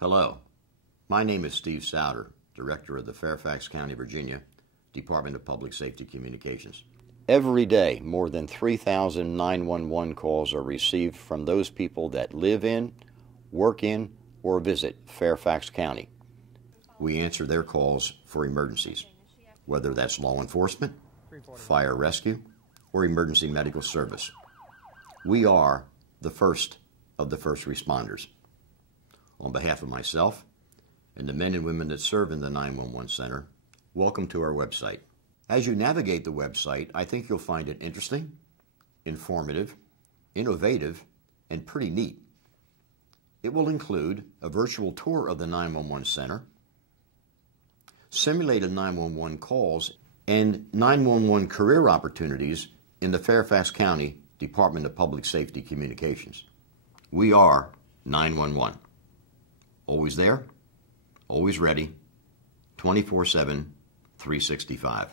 Hello, my name is Steve Souter, Director of the Fairfax County, Virginia, Department of Public Safety Communications. Every day, more than 3,000 911 calls are received from those people that live in, work in, or visit Fairfax County. We answer their calls for emergencies, whether that's law enforcement, fire rescue, or emergency medical service. We are the first of the first responders. On behalf of myself and the men and women that serve in the 911 Center, welcome to our website. As you navigate the website, I think you'll find it interesting, informative, innovative, and pretty neat. It will include a virtual tour of the 911 Center, simulated 911 calls, and 911 career opportunities in the Fairfax County Department of Public Safety Communications. We are 911. Always there, always ready, 24/7, 365.